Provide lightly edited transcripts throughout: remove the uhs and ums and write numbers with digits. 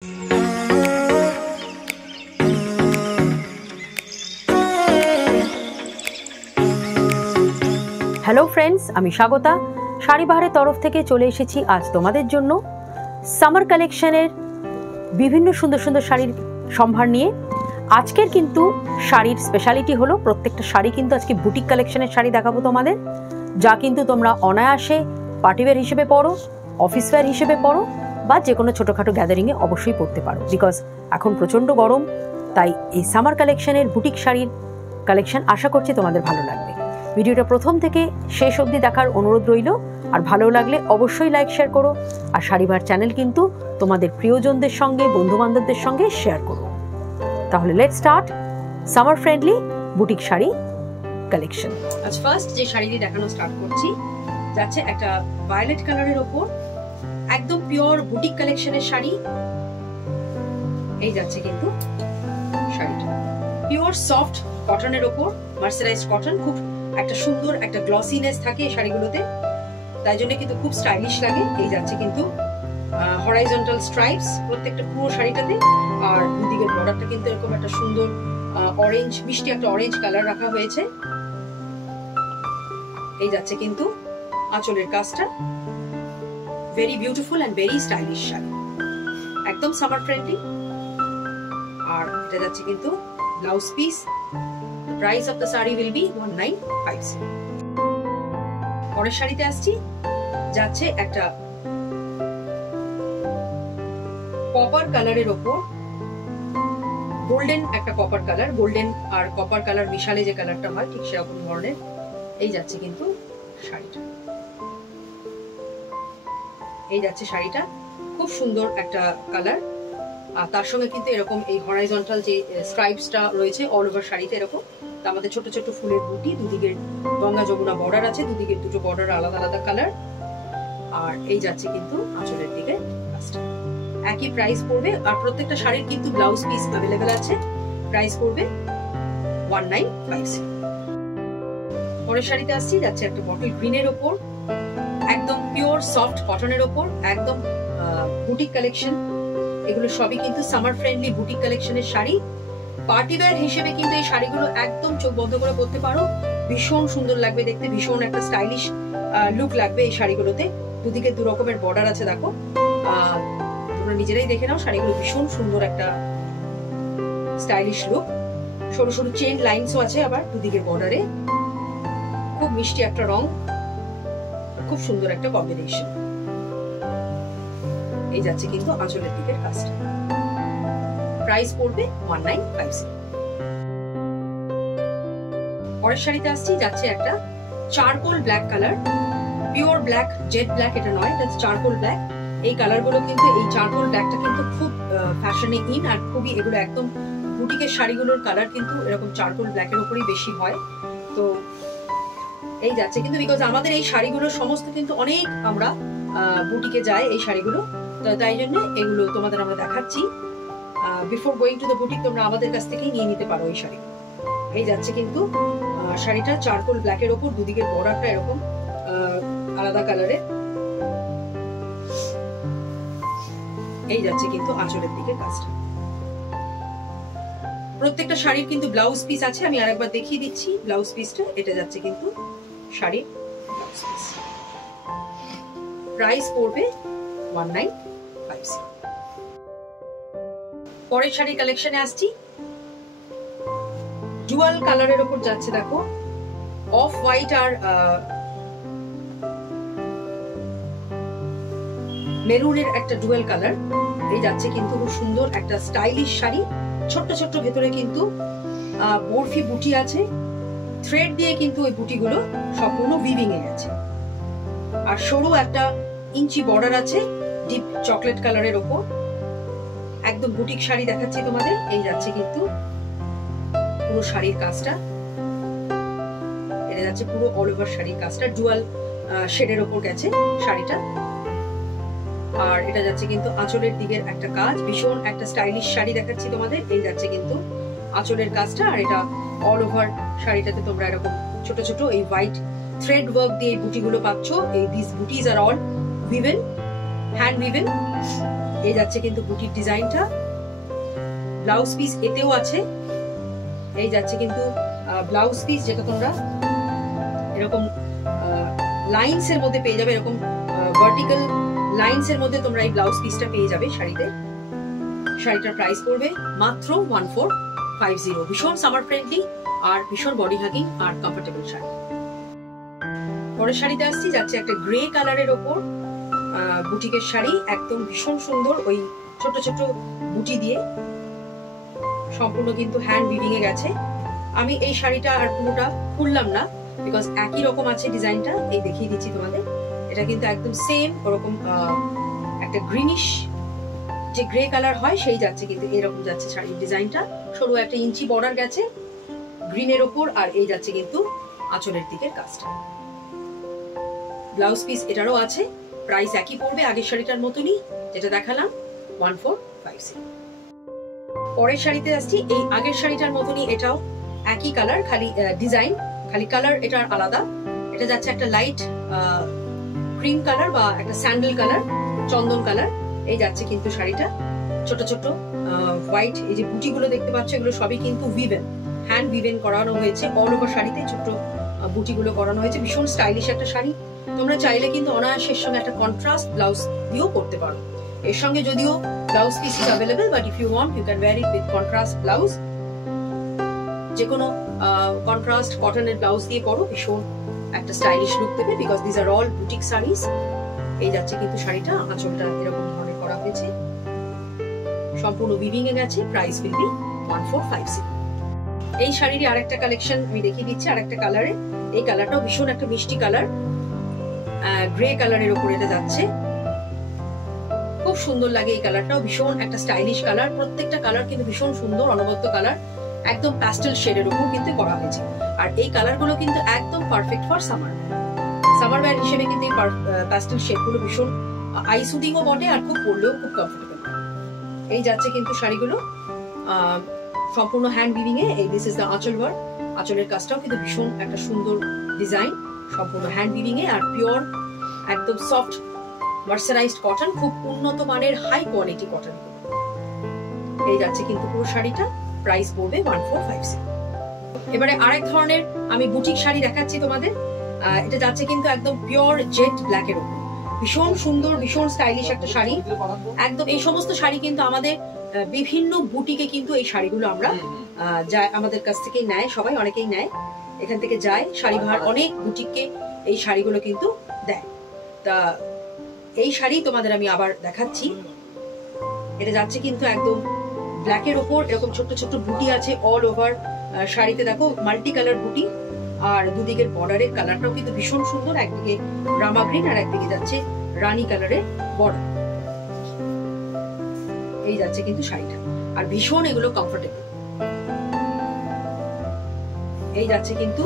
Hello friends, আমি স্বাগতা। শাড়ি বাহারের তরফ থেকে চলে এসেছি আজ তোমাদের জন্য সামার কালেকশনের বিভিন্ন সুন্দর সুন্দর শাড়ির সম্ভার নিয়ে। আজকের কিন্তু শাড়ির স্পেশালিটি হলো প্রত্যেকটা শাড়ি কিন্তু আজকে বুটিক কালেকশনের শাড়ি দেখাবো তোমাদের, যা কিন্তু তোমরা অনায়াসে পার্টিওয়্যার হিসেবে পরো, অফিস ওয়্যার হিসেবে পরো বা যে কোনো ছোটোখাটো গ্যাদারিংয়ে অবশ্যই পরতে পারো। বিকজ এখন প্রচণ্ড গরম, তাই এই সামার কালেকশনের বুটিক শাড়ির কালেকশন আশা করছি তোমাদের ভালো লাগবে। ভিডিওটা প্রথম থেকে শেষ অবধি দেখার অনুরোধ রইল। আর ভালো লাগলে অবশ্যই লাইক শেয়ার করো। আর শাড়িবার চ্যানেল কিন্তু তোমাদের প্রিয়জনদের সঙ্গে, বন্ধুবান্ধবদের সঙ্গে শেয়ার করো। তাহলে let's start summer friendly boutique sari collection. আজ ফার্স্ট যে শাড়িটি দেখানো স্টার্ট করছি যাচ্ছে একটা ভায়োলেট কালারের ওপর, একদম পিওর বুটিক কালেকশনের শাড়ি। এই যাচ্ছে কিন্তু শাড়িটা পিওর সফট কটনের ওপর, মার্সারাইজড কটন। খুব একটা সুন্দর একটা গ্লসিনেস থাকে এই শাড়িগুলোতে, তাই জন্য কিন্তু খুব স্টাইলিশ লাগে। এই যাচ্ছে কিন্তু হরাইজন্টাল স্ট্রাইপস প্রত্যেকটা পুরো শাড়িটাতে। আর দুদিকের বর্ডারটা কিন্তু এরকম একটা সুন্দর অরেঞ্জ, মিষ্টি একটা অরেঞ্জ কালার রাখা হয়েছে। এই যাচ্ছে কিন্তু আঁচলের কাজটা, very beautiful and very stylish sari, একদম সামার ফ্রেন্ডলি। আর এটা যাচ্ছে কিন্তু blouse piece. The price of the saree will be 1950. পরের শাড়িতে আসছি, যাচ্ছে একটা কপার কালারের ওপর, গোল্ডেন একটা কপার কালার, গোল্ডেন আর কপার কালার মিশালে যে কালারটা হয় ঠিক সেরকম ধরনের। এই যাচ্ছে কিন্তু শাড়িটা, এই যাচ্ছে শাড়িটা, খুব সুন্দর একটা কালার। আর তার সঙ্গে কিন্তু এরকম এই হরাইজন্টাল যে স্ট্রাইপসটা রয়েছে অল ওভার শাড়িতে এরকম। আমাদের ছোট ছোট ফুলের বুটি, দুদিকের গঙ্গা যমুনা বর্ডার আছে, দুদিকের দুটো বর্ডার আলাদা আলাদা কালার। আর এই যাচ্ছে কিন্তু আঁচলের দিকে কাজটা। একই প্রাইস পড়বে। আর প্রত্যেকটা শাড়ির কিন্তু ব্লাউজ পিস অ্যাভেলেবেল আছে। প্রাইস পড়বে 1950। পরের শাড়িতে আসছি, যাচ্ছে একটা বটল গ্রিনের ওপর, একদম পিওর সফট কটনের ওপর, একদম বুটিক কালেকশন। এগুলো সবই কিন্তু সামার ফ্রেন্ডলি বুটিক কালেকশনের শাড়ি। পার্টিওয়্যার হিসেবে কিন্তু এই শাড়িগুলো একদম চোখ বন্ধ করে পরতে পারো, ভীষণ সুন্দর লাগবে দেখতে, ভীষণ একটা স্টাইলিশ লুক লাগবে এই শাড়িগুলোতে। দুদিকে দু রকমের বর্ডার আছে, দেখো তোমরা নিজেরাই দেখে নাও। শাড়িগুলো ভীষণ সুন্দর একটা স্টাইলিশ লুক। সরু সরু চেন লাইনসও আছে আবার দুদিকের বর্ডারে। খুব মিষ্টি একটা রং, খুব সুন্দর একটা কম্বিনেশন। এই যাচ্ছে কিন্তু আঁচলের দিকের কাজটা। প্রাইস পড়বে 1950। পরের শাড়িতে আসছি, যাচ্ছে একটা charcoal black colour, pure black, jet black এটা নয়, এটা চারকোল ব্ল্যাক। এই কালার গুলো কিন্তু, এই চারকোল ব্ল্যাকটা কিন্তু খুব ফ্যাশনে ইন, আর খুবই এগুলো একদম বুটিকের শাড়িগুলোর কালার কিন্তু এরকম চারকোল ব্ল্যাকের উপরই বেশি হয়। তো এই যাচ্ছে কিন্তু, বিকজ আমাদের এই শাড়িগুলো সমস্ত কিন্তু অনেক আমরা বুটিকে যাই এই শাড়িগুলো, তাই জন্য এগুলো তোমাদের আমরা দেখাচ্ছি। Before going to the boutique তোমরা আমাদের কাছ থেকেই নিয়ে নিতে পারো এই শাড়ি। এই যাচ্ছে কিন্তু শাড়িটা চারকোল ব্ল্যাকের ওপর, দুদিকের বর্ডারটা এরকম আলাদা কালারের। এই যাচ্ছে কিন্তু আঁচলের দিকে কাজটা। প্রত্যেকটা শাড়ির কিন্তু ব্লাউজ পিস আছে, আমি আরেকবার দেখিয়ে দিচ্ছি ব্লাউজ পিসটা। এটা যাচ্ছে কিন্তু শাড়ির ব্লাউজ পিস। প্রাইস পড়বে 1950। পরের শাড়ি কালেকশনে আসছি, ডুয়াল কালারের উপর যাচ্ছে, দেখো অফ হোয়াইট আর মেরুনের একটা ডুয়াল কালার। এই যাচ্ছে কিন্তু খুব সুন্দর একটা স্টাইলিশ শাড়ি। ছোট্ট ছোট্ট ভেতরে কিন্তু বরফি বুটি আছে, থ্রেড দিয়ে কিন্তু ওই বুটিগুলো সম্পূর্ণ উইভিং এ গেছে। আর সরু একটা ইঞ্চি বর্ডার আছে ডিপ চকলেট কালারের ওপর। একদম বুটিক শাড়ি দেখাচ্ছি তোমাদের। এই যাচ্ছে কিন্তু পুরো শাড়ির কাজটা, এটা যাচ্ছে পুরো অল ওভার শাড়ির কাজটা, ডুয়াল শেডের ওপর গেছে শাড়িটা। আর এটা যাচ্ছে কিন্তু আঁচলের দিকের একটা কাজ, ভীষণ একটা স্টাইলিশ শাড়ি দেখাচ্ছি তোমাদের। এই যাচ্ছে কিন্তু আঁচলের কাজটা। আর এটা অল ওভার শাড়িটাতে তোমরা এরকম ছোট ছোট এই হোয়াইট থ্রেড ওয়ার্ক দিয়ে বুটিগুলো পাচ্ছ। এই দিস বুটিজ আর অল উইভেন, হ্যান্ড উইভেন। এই যাচ্ছে কিন্তু বুটির ডিজাইনটা, ব্লাউজ পিস এতেও আছে। এই যাচ্ছে কিন্তু ব্লাউজ পিস, যেটা তোমরা এরকম লাইনস এর মধ্যে পেয়ে যাবে, এরকম ভার্টিক্যাল লাইনস এর মধ্যে তোমরা এই ব্লাউজ পিসটা পেয়ে যাবে শাড়িতে। শাড়িটার প্রাইস পড়বে মাত্র 1450। ভীষণ সামার ফ্রেন্ডলি আর ভীষণ বডি হাগিং আর কমফোর্টেবল শাড়ি। পরের শাড়িতে আসছি, যাচ্ছে একটা গ্রে কালারের ওপর বুটিকের শাড়ি, একদম ভীষণ সুন্দর, ওই ছোট ছোট বুটি দিয়ে সম্পূর্ণ কিন্তু হ্যান্ড উইভিং এ গেছে। আমি এই শাড়িটা আর পুরোটা খুললাম না, বিকজ একই রকম আছে ডিজাইনটা। এই দেখিয়ে দিচ্ছি তোমাদের, এটা কিন্তু একদম সেম ওরকম একটা গ্রিনিশ যে গ্রে কালার হয় সেই যাচ্ছে কিন্তু এরকম যাচ্ছে শাড়ির ডিজাইনটা। সরু একটা ইঞ্চি বর্ডার গেছে গ্রিনের ওপর, আর এই যাচ্ছে কিন্তু আঁচলের দিকের কাজটা। ব্লাউজ পিস এটারও আছে, প্রাইস একই পড়বে আগের শাড়িটার মতনই যেটা দেখালাম, 1450। পরের শাড়িতে আসছি, এই আগের শাড়িটার মতনই এটাও একই কালার, খালি ডিজাইন, খালি কালার এটার আলাদা। এটা যাচ্ছে একটা লাইট ক্রিম কালার বা একটা স্যান্ডেল কালার, চন্দন কালার। এই যাচ্ছে কিন্তু শাড়িটা ছোট ছোট হোয়াইট, এই যে বুটিগুলো দেখতে পাচ্ছ এগুলো সবই কিন্তু উইভেন, হ্যান্ড উইভেন করানো হয়েছে। অল ওভার শাড়িতে ছোট বুটিগুলো করানো হয়েছে। ভীষণ স্টাইলিশ একটা শাড়ি। তোমরা চাইলে কিন্তু অনায়াসের সঙ্গে একটা কন্ট্রাস্ট ব্লাউজ দিয়েও করতে পারো। এর সঙ্গে যদিও blouse piece is available, but if you want you can wear it with contrast blouse. যে কোনো কন্ট্রাস্ট কটনের ব্লাউজ দিয়ে পরো, ভীষণ একটা স্টাইলিশ লুক দেবে, because this are all boutique saris. এই যাচ্ছে কিন্তু শাড়িটা, আঁচলটা এরকম ধরনের করা হয়েছে, সম্পূর্ণ উইভিং এ গেছে। Price will be 1450। এই শাড়িরই আরেকটা কালেকশন আমি দেখিয়ে দিচ্ছি, আরেকটা কালারে। এই কালারটাও ভীষণ একটা মিষ্টি কালার, গ্রে কালারের উপর এটা যাচ্ছে, খুব সুন্দর লাগে এই কালারটাও। ভীষণ একটা স্টাইলিশ কালার, প্রত্যেকটা কালার কিন্তু ভীষণ সুন্দর, অনবদ্য কালার, একদম প্যাস্টেল শেডের উপর কিন্তু করা হয়েছে। আর এই কালারগুলো কিন্তু একদম perfect for summer summer wear হিসেবে কিন্তু এই প্যাস্টেল শেডগুলো ভীষণ আই সুদিংও বটে, আর খুব পরলেও খুব কমফোর্টেবল। এই যাচ্ছে কিন্তু শাড়িগুলো সম্পূর্ণ হ্যান্ড উইভিং এ। এই দিস ইজ দ্য আঁচল ওয়ার্ক, আঁচলের কাজটাও কিন্তু ভীষণ একটা সুন্দর ডিজাইন, সম্পূর্ণ হ্যান্ড উইভিং এ, আর পিওর একদম সফট মার্সারাইজড কটন, খুব উন্নত মানের হাই কোয়ালিটি কটন। এই যাচ্ছে কিন্তু পুরো শাড়িটা, প্রাইস পড়বে 1450। এবারে আরেক ধরনের আমি বুটিক শাড়ি দেখাচ্ছি তোমাদের। এটা যাচ্ছে কিন্তু একদম পিওর জেট ব্ল্যাক এর উপর, ভীষণ সুন্দর, ভীষণ স্টাইলিশ একটা শাড়ি। একদম এই সমস্ত শাড়ি কিন্তু আমাদের বিভিন্ন বুটিকে কিন্তু এই শাড়িগুলো আমরা আমাদের কাছ থেকে নেয়, সবাই অনেকেই নেয়, এখান থেকে যায় শাড়ি ভার, অনেক বুটিককে এই শাড়িগুলো কিন্তু দেয়। তা এই শাড়ি তোমাদের আমি আবার দেখাচ্ছি। এটা যাচ্ছে কিন্তু একদম ব্ল্যাকের ওপর, এরকম ছোট্ট ছোট্ট বুটি আছে অল ওভার শাড়িতে, দেখো মাল্টি কালার বুটি, আর দুদিকের বর্ডারের কালারটাও কিন্তু ভীষণ সুন্দর, একদিকে রামা গ্রিন আর একদিকে যাচ্ছে রানী কালারের বর্ডার। এই যাচ্ছে কিন্তু শাড়িটা, আর ভীষণ এগুলো কমফোর্টেবল। এই যাচ্ছে কিন্তু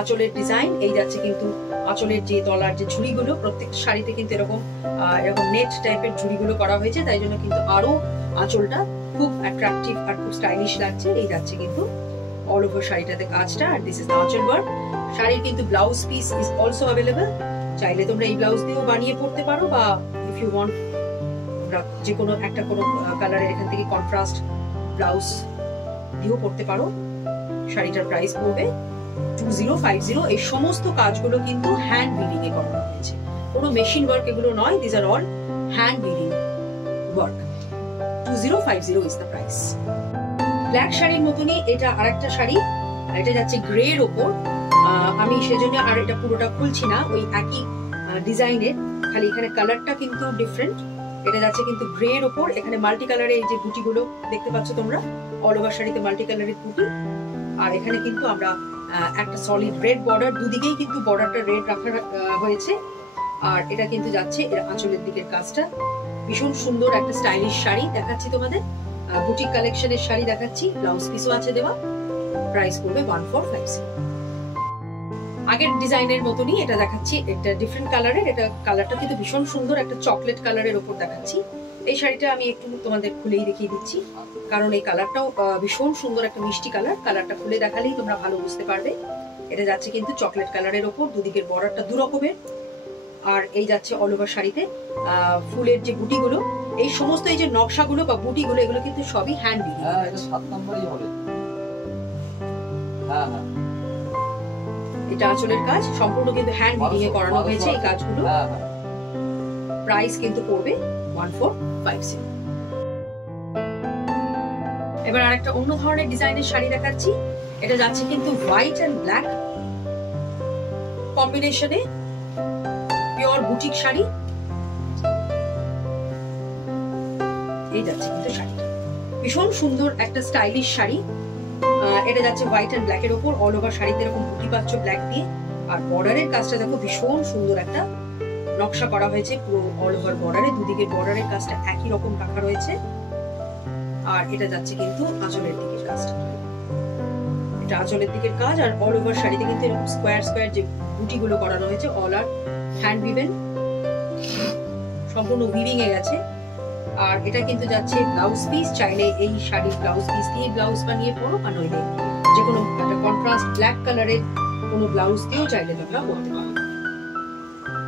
আঁচলের ডিজাইন, এই যাচ্ছে কিন্তু আঁচলের যে তলার যে ঝুড়িগুলো, প্রত্যেকটা শাড়িতে কিন্তু এরকম নেট টাইপের ঝুড়িগুলো করা হয়েছে, তাই জন্য কিন্তু আরো আঁচলটা খুব অ্যাট্রাকটিভ আর খুব স্টাইলিশ লাগছে। এই যাচ্ছে কিন্তু অল ওভার শাড়িটাতে কাজটা, আর দিস ইজ দ্য আঁচল ওয়ার্ক। শাড়ির কিন্তু blouse piece is also available, চাইলে তোমরা এই ব্লাউজ দিয়েও বানিয়ে পড়তে পারো, বা ইফ ইউ ওয়ান্ট তোমরা যে কোনো একটা কোনো কালারের এখান থেকে কন্ট্রাস্ট ব্লাউজ দিয়েও পড়তে পারো। শাড়িটার প্রাইস পড়বে 2050। এই সমস্ত কাজগুলো কিন্তু হ্যান্ড উইভিং এ করা হয়েছে, কোনো মেশিন ওয়ার্ক এগুলো নয়, this are all hand weaving work. 2050 is the price. Black শাড়ির মতনই এটা আরেকটা শাড়ি, এটা যাচ্ছে গ্রে এর ওপর। আমি সেজন্য আর এটা পুরোটা খুলছি না, ওই একই ডিজাইনের, খালি এখানে কালারটা কিন্তু ডিফারেন্ট। এটা যাচ্ছে কিন্তু গ্রে এর ওপর, এখানে মাল্টি কালারের এই যে বুটিগুলো দেখতে পাচ্ছ তোমরা, অল ওভার শাড়িতে মাল্টি কালারের বুটি, আর এখানে কিন্তু আমরা একটা সলিড রেড বর্ডার, দুদিকেই কিন্তু বর্ডারটা রেড রাখা হয়েছে। আর এটা কিন্তু যাচ্ছে এর আঁচলের দিকের কাজটা, ভীষণ সুন্দর একটা স্টাইলিশ শাড়ি দেখাচ্ছি তোমাদের, বুটিক কালেকশনের শাড়ি দেখাচ্ছি, ব্লাউজ পিসও আছে দেওয়া। প্রাইস পড়বে 1450। আগের ডিজাইনের মতনই এটা দেখাচ্ছি, এটা ডিফারেন্ট কালারের, এটা কালারটা কিন্তু ভীষণ সুন্দর, একটা চকলেট কালারের উপর দেখাচ্ছি। এই শাড়িটা আমি একটু তোমাদের খুলেই দেখিয়ে দিচ্ছি, কারণ এই কালারটাও ভীষণ সুন্দর একটা মিষ্টি কালার, কালারটা খুলে দেখালেই তোমরা ভালো বুঝতে পারবে। এটা যাচ্ছে কিন্তু চকলেট কালারের ওপর, দুদিকের বর্ডারটা দু রকমের, আর এই যাচ্ছে অল ওভার শাড়িতে ফুলের যে বুটিগুলো, এই সমস্ত এই যে নকশাগুলো বা বুটিগুলো এগুলো কিন্তু সবই হ্যান্ড বিডিং। হ্যাঁ, এটা 7 নম্বরই হবে। হ্যাঁ হ্যাঁ, এটা আঁচলের কাজ সম্পূর্ণ কিন্তু হ্যান্ড বিডিং এ করানো হয়েছে এই কাজগুলো। হ্যাঁ হ্যাঁ, প্রাইস কিন্তু পড়বে 1450। এবার আরেকটা অন্য ধরনের ডিজাইনের শাড়ি দেখাচ্ছি। এটা যাচ্ছে কিন্তু হোয়াইট এন্ড ব্ল্যাক কম্বিনেশনে, পিওর বুটিক শাড়ি। এই যাচ্ছে কিন্তু শাড়িটা ভীষণ সুন্দর একটা স্টাইলিশ শাড়ি। এটা যাচ্ছে হোয়াইট এন্ড ব্ল্যাক এর উপর, অল ওভার শাড়িতে এরকম বুটি পাচ্ছ ব্ল্যাক দিয়ে। আর বর্ডারের কাজটা দেখো ভীষণ সুন্দর একটা নকশা করা হয়েছে পুরো অল ওভার বর্ডারে, দুদিকের বর্ডারের কাজটা একই রকম রাখা রয়েছে। আর এটা যাচ্ছে কিন্তু আঁচলের দিকের কাজটা, এটা আঁচলের দিকের কাজ। আর অল ওভার শাড়িতে কিন্তু এরকম স্কোয়ার স্কোয়ার যে বুটিগুলো করানো হয়েছে অল আর হ্যান্ড উইভেন, সম্পূর্ণ উইভিং এ গেছে। আর এটা কিন্তু যাচ্ছে ব্লাউজ পিস, চাইলে এই শাড়ির ব্লাউজ পিস দিয়ে ব্লাউজ বানিয়ে পরো, আর নইলে যে কোনো একটা কন্ট্রাস্ট ব্ল্যাক কালারের কোনো ব্লাউজ দিয়েও চাইলে তোমরা পরতে পারো।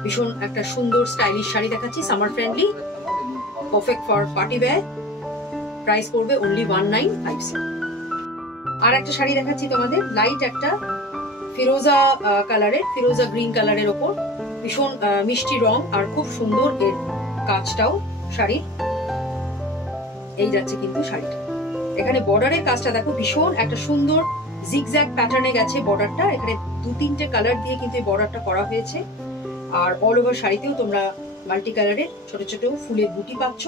ভীষণ একটা সুন্দর স্টাইলিশ শাড়ি দেখাচ্ছি, summer friendly, perfect for party wear. Price পড়বে অনলি 1950। আর একটা শাড়ি দেখাচ্ছি তোমাদের, লাইট একটা ফিরোজা কালারের, ফিরোজা গ্রিন কালারের ওপর, ভীষণ মিষ্টি রং আর খুব সুন্দর এর কাজটাও শাড়ি। এই যাচ্ছে কিন্তু শাড়িটা, এখানে বর্ডারের কাজটা দেখো ভীষণ একটা সুন্দর জিগজ্যাগ প্যাটার্নে গেছে বর্ডারটা। এখানে 2-3টে কালার দিয়ে কিন্তু এই বর্ডারটা করা হয়েছে। আর অল ওভার শাড়িতেও তোমরা মাল্টি কালারের ছোট ছোট ফুলের বুটি পাচ্ছ।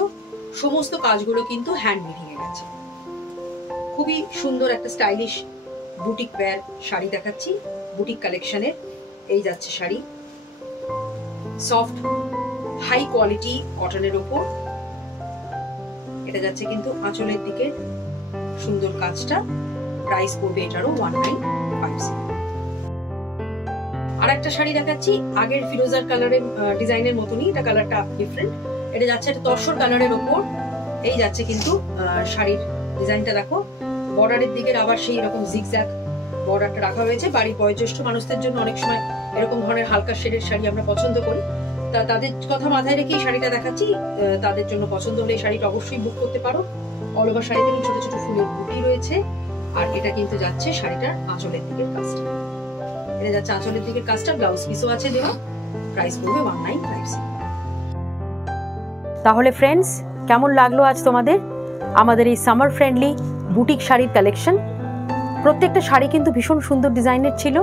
সমস্ত কাজগুলো কিন্তু হ্যান্ড উইভিং এ গেছে। খুবই সুন্দর একটা স্টাইলিশ বুটিক ওয়্যার শাড়ি দেখাচ্ছি, বুটিক কালেকশনের। এই যাচ্ছে শাড়ি, সফট হাই কোয়ালিটি কটনের উপর। এটা যাচ্ছে কিন্তু আঁচলের দিকে সুন্দর কাজটা। প্রাইস পড়বে এটারও 1950। আর একটা শাড়ি দেখাচ্ছি আগের ফিরোজার কালারের ডিজাইনের মতনই, এটা কালারটা ডিফারেন্ট। এটা যাচ্ছে একটা তসর কালারের ওপর। এই যাচ্ছে কিন্তু শাড়ির ডিজাইনটা দেখো, বর্ডারের দিকের আবার সেই রকম জিগজ্যাগ বর্ডারটা রাখা হয়েছে। বাড়ির বয়োজ্যেষ্ঠ মানুষদের জন্য অনেক সময় এরকম ধরনের হালকা শেডের শাড়ি আমরা পছন্দ করি, তা তাদের কথা মাথায় রেখে এই শাড়িটা দেখাচ্ছি। তাদের জন্য পছন্দ হলে এই শাড়িটা অবশ্যই বুক করতে পারো। অল ওভার শাড়িতে ছোট ছোট ফুলের বুটি রয়েছে। আর এটা কিন্তু যাচ্ছে শাড়িটার আঁচলের দিকের কাজটা, এটা যাচ্ছে আঁচলের দিকের কাজটা, ব্লাউজ পিসও আছে দেওয়া। প্রাইস পড়বে 1950। তাহলে ফ্রেন্ডস, কেমন লাগলো আজ তোমাদের আমাদের এই সামার ফ্রেন্ডলি বুটিক শাড়ির কালেকশন? প্রত্যেকটা শাড়ি কিন্তু ভীষণ সুন্দর ডিজাইনের ছিল।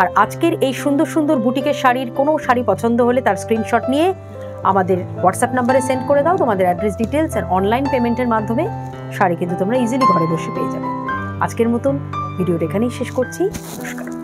আর আজকের এই সুন্দর সুন্দর বুটিকের শাড়ির কোনো শাড়ি পছন্দ হলে তার স্ক্রিনশট নিয়ে আমাদের হোয়াটসঅ্যাপ নাম্বারে সেন্ড করে দাও তোমাদের অ্যাড্রেস ডিটেলস, আর অনলাইন পেমেন্টের মাধ্যমে শাড়ি কিন্তু তোমরা ইজিলি ঘরে বসে পেয়ে যাবে। আজকের মতন ভিডিওটা এখানেই শেষ করছি। নমস্কার।